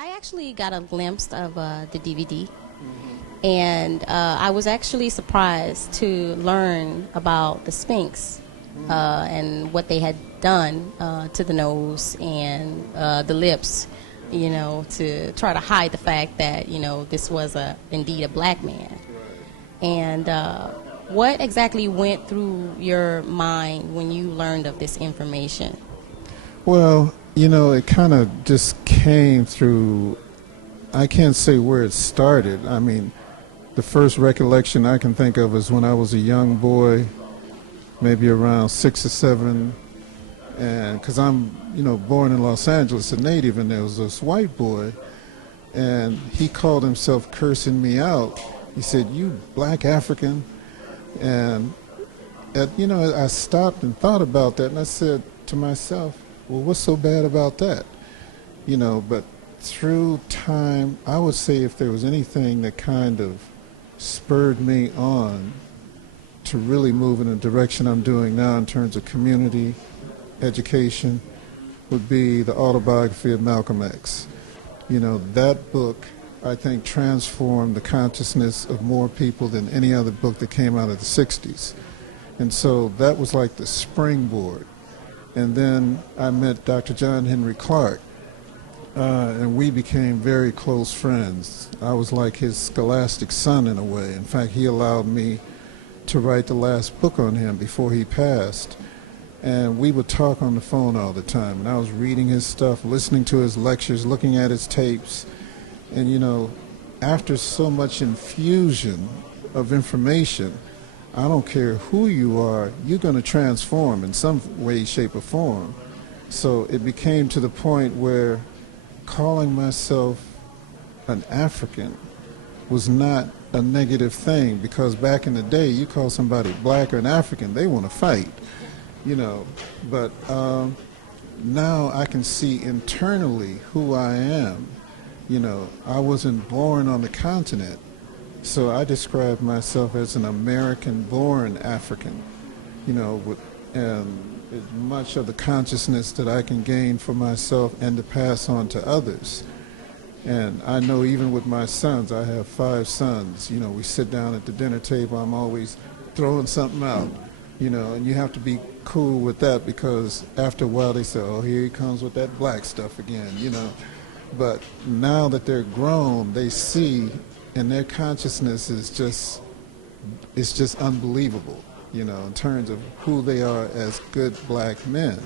I actually got a glimpse of the DVD, and I was actually surprised to learn about the Sphinx and what they had done to the nose and the lips, to try to hide the fact that, this was indeed a black man. And what exactly went through your mind when you learned of this information? Well, it kind of just came through. I can't say where it started. I mean, the first recollection I can think of is when I was a young boy, maybe around 6 or 7, and because I'm, born in Los Angeles, a native, and there was this white boy, and he called himself cursing me out. He said, "You black African," and I stopped and thought about that, and I said to myself, well, what's so bad about that? But through time, I would say if there was anything that kind of spurred me on to really move in the direction I'm doing now in terms of community education, would be the autobiography of Malcolm X. That book, I think, transformed the consciousness of more people than any other book that came out of the 60s. And so that was like the springboard. And then I met Dr. John Henry Clark, and we became very close friends. I was like his scholastic son in a way. In fact, he allowed me to write the last book on him before he passed. And we would talk on the phone all the time. And I was reading his stuff, listening to his lectures, looking at his tapes. And, after so much infusion of information, I don't care who you are, you're going to transform in some way, shape, or form. So it became to the point where calling myself an African was not a negative thing, because back in the day, you call somebody black or an African, they want to fight, But now I can see internally who I am. I wasn't born on the continent. So I describe myself as an American-born African, and as much of the consciousness that I can gain for myself and to pass on to others. And I know even with my sons, I have 5 sons, we sit down at the dinner table, I'm always throwing something out, and you have to be cool with that, because after a while they say, oh, here he comes with that black stuff again, But now that they're grown, they see, and their consciousness is just unbelievable, in terms of who they are as good black men.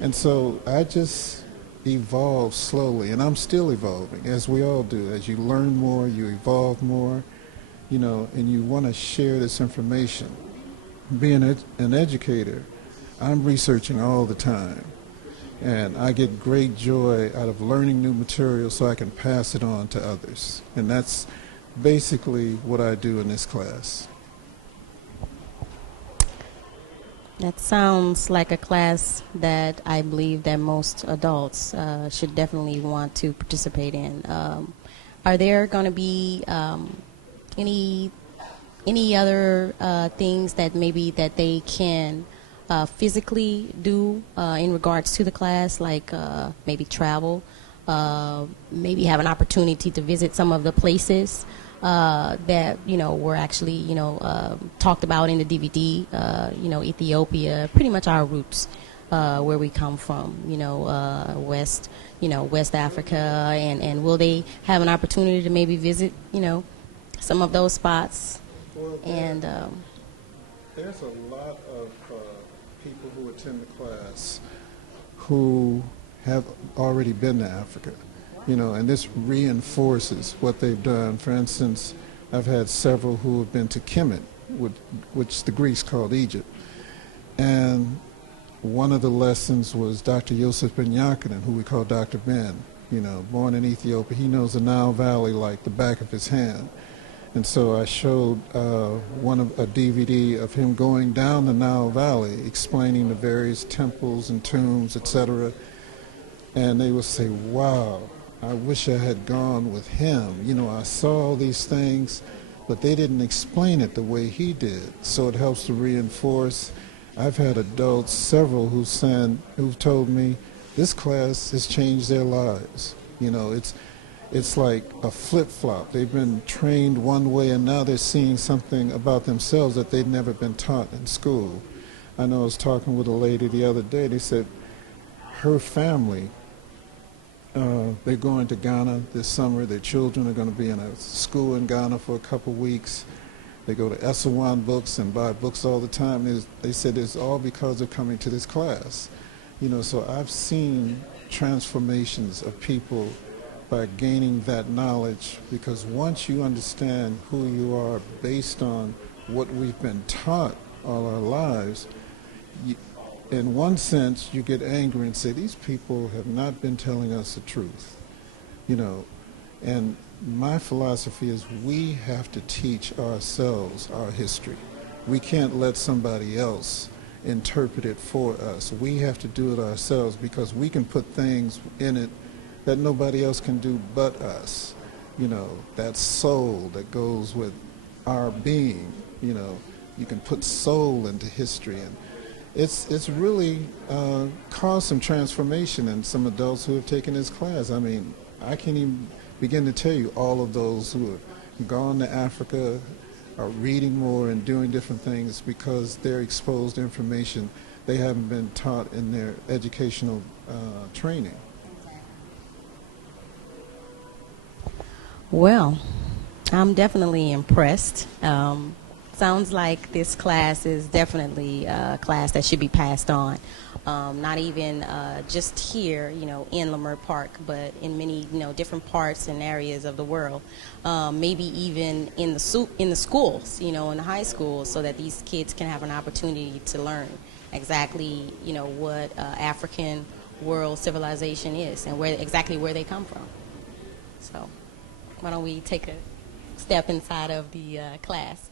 And so I just evolved slowly, and I'm still evolving, as we all do. As you learn more, you evolve more, and you want to share this information. Being an educator, I'm researching all the time. And I get great joy out of learning new material so I can pass it on to others. And that's basically what I do in this class. That sounds like a class that I believe that most adults should definitely want to participate in. Are there going to be any other things that maybe that they can physically do in regards to the class, like maybe travel, maybe have an opportunity to visit some of the places that were actually talked about in the DVD, Ethiopia, pretty much our roots, where we come from, West Africa, and will they have an opportunity to maybe visit some of those spots? Well, and there's a lot of people who attend the class who have already been to Africa, and this reinforces what they've done. For instance, I've had several who have been to Kemet, which the Greeks called Egypt, and one of the lessons was Dr. Yosef Ben Yakinen, who we call Dr. Ben, born in Ethiopia. He knows the Nile Valley like the back of his hand. And so I showed a DVD of him going down the Nile Valley, explaining the various temples and tombs, etc. And they would say, wow, I wish I had gone with him. I saw all these things, but they didn't explain it the way he did. So it helps to reinforce. I've had adults, several, who've told me this class has changed their lives. You know, it's like a flip-flop. They've been trained one way, and now they're seeing something about themselves that they've never been taught in school. I know I was talking with a lady the other day. They said her family, they're going to Ghana this summer. Their children are going to be in a school in Ghana for a couple weeks. They go to Esselwan Books and buy books all the time. They said it's all because they're coming to this class. You know, so I've seen transformations of people by gaining that knowledge, because once you understand who you are based on what we've been taught all our lives, in one sense you get angry and say, these people have not been telling us the truth. You know, and my philosophy is we have to teach ourselves our history. We can't let somebody else interpret it for us. We have to do it ourselves, because we can put things in it that nobody else can do but us. You know, that soul that goes with our being, you know, you can put soul into history, and it's really caused some transformation in some adults who have taken this class. I mean, I can't even begin to tell you all of those who have gone to Africa, are reading more and doing different things because they're exposed to information they haven't been taught in their educational training. Well, I'm definitely impressed. Sounds like this class is definitely a class that should be passed on. Not even just here, you know, in Leimert Park, but in many, you know, different parts and areas of the world. Maybe even in the schools, you know, in the high schools, so that these kids can have an opportunity to learn exactly, you know, what African world civilization is and exactly where they come from. So why don't we take a step inside of the class?